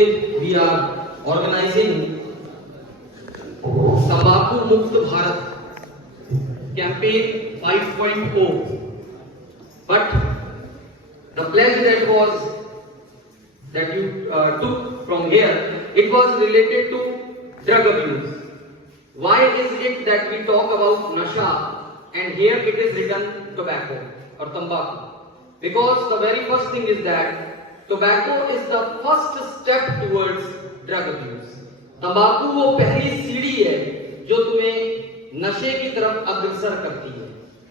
We are organizing Tambaku Mukt Bharat campaign 5.0, but the pledge that you took from here, it was related to drug abuse. Why is it that we talk about nasha and here it is written tobacco or tambaku? Because the very first thing is that tobacco is the first step towards drug abuse. तंबाकू वो पहली सीढ़ी है जो तुम्हें नशे की तरफ अग्रसर करती है।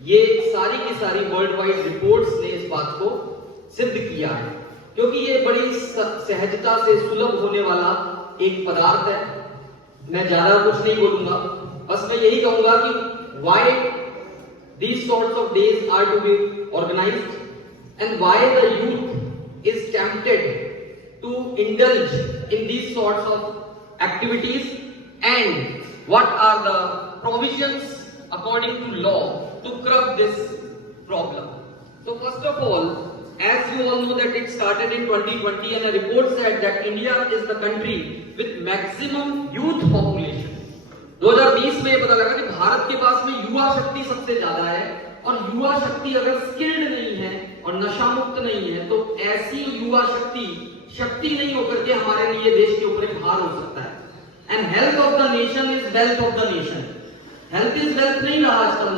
ये सारी की सारी वर्ल्ड वाइड रिपोर्ट्स ने इस बात को सिद्ध किया है, क्योंकि ये बड़ी सहजता से सुलभ होने वाला एक पदार्थ है। मैं ज्यादा कुछ नहीं बोलूंगा, बस मैं यही कहूंगा कि why these sorts of days are to be organized and why the youth is tempted to indulge in these sorts of activities and what are the provisions according to law to curb this problem. So first of all, as you all know that it started in 2020 and a report said that India is the country with maximum youth population. 2020 में ये पता लगा कि भारत के पास में युवा शक्ति सबसे ज्यादा है, और युवा शक्ति अगर स्किल्ड नहीं है और नशा मुक्त नहीं है तो ऐसी युवा शक्ति नहीं होकर के हमारे लिए देश के ऊपर एक भार हो सकता है। And health of the nation is wealth of the nation. Health is wealth नहीं रहा आजकल,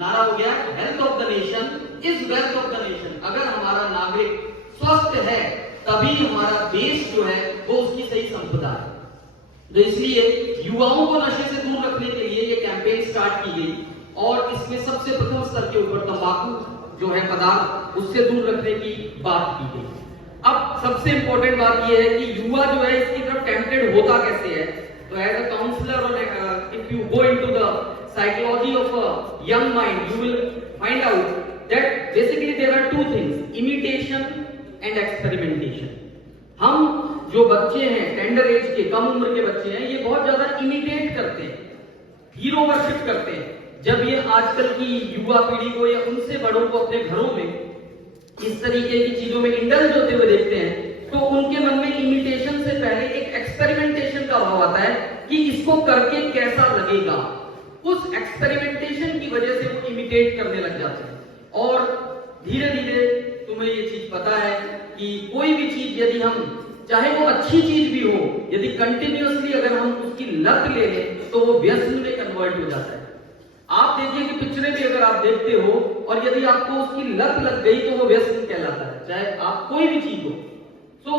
नारा हो गया health of the nation is wealth of the nation. अगर हमारा नागरिक स्वस्थ है तभी हमारा देश जो है वो उसकी सही संपदा है। तो इसलिए युवाओं को नशे से दूर रखने के लिए ये कैंपेन स्टार्ट की गई और इसमें सबसे प्रथम स्तर के ऊपर तंबाकू जो है पदार्थ उससे दूर रखने की बात की गई। अब सबसे इंपॉर्टेंट बात यह है कि युवा जो है इसकी तरफ टेम्पटेड होता कैसे है। तो एज अ काउंसलर और if you go into the psychology of a young mind you will find out that basically there are two things, imitation and experimentation. हम जो बच्चे हैं टेंडर एज के, कम उम्र के बच्चे हैं, ये बहुत ज्यादा इमिटेट करते हैं, हीरो वर्शिप करते हैं। जब ये आजकल की युवा पीढ़ी को या उनसे बड़ों को अपने घरों में इस तरीके की चीजों में इंडल्ज होते हुए देखते हैं तो उनके मन में इमिटेशन से पहले एक एक्सपेरिमेंटेशन का भाव आता है कि इसको करके कैसा लगेगा। उस एक्सपेरिमेंटेशन की वजह से वो इमिटेट करने लग जाते हैं और धीरे धीरे तुम्हें ये चीज पता है कि कोई भी चीज यदि हम, चाहे वो अच्छी चीज भी हो, यदि कंटिन्यूअसली अगर हम उसकी लत ले लें तो वो व्यसन में कन्वर्ट हो जाता है। आप देखिए कि पिक्चरें भी अगर आप देखते हो और यदि आपको उसकी लत लग गई तो वो व्यसन कहलाता है, चाहे आप कोई भी चीज हो।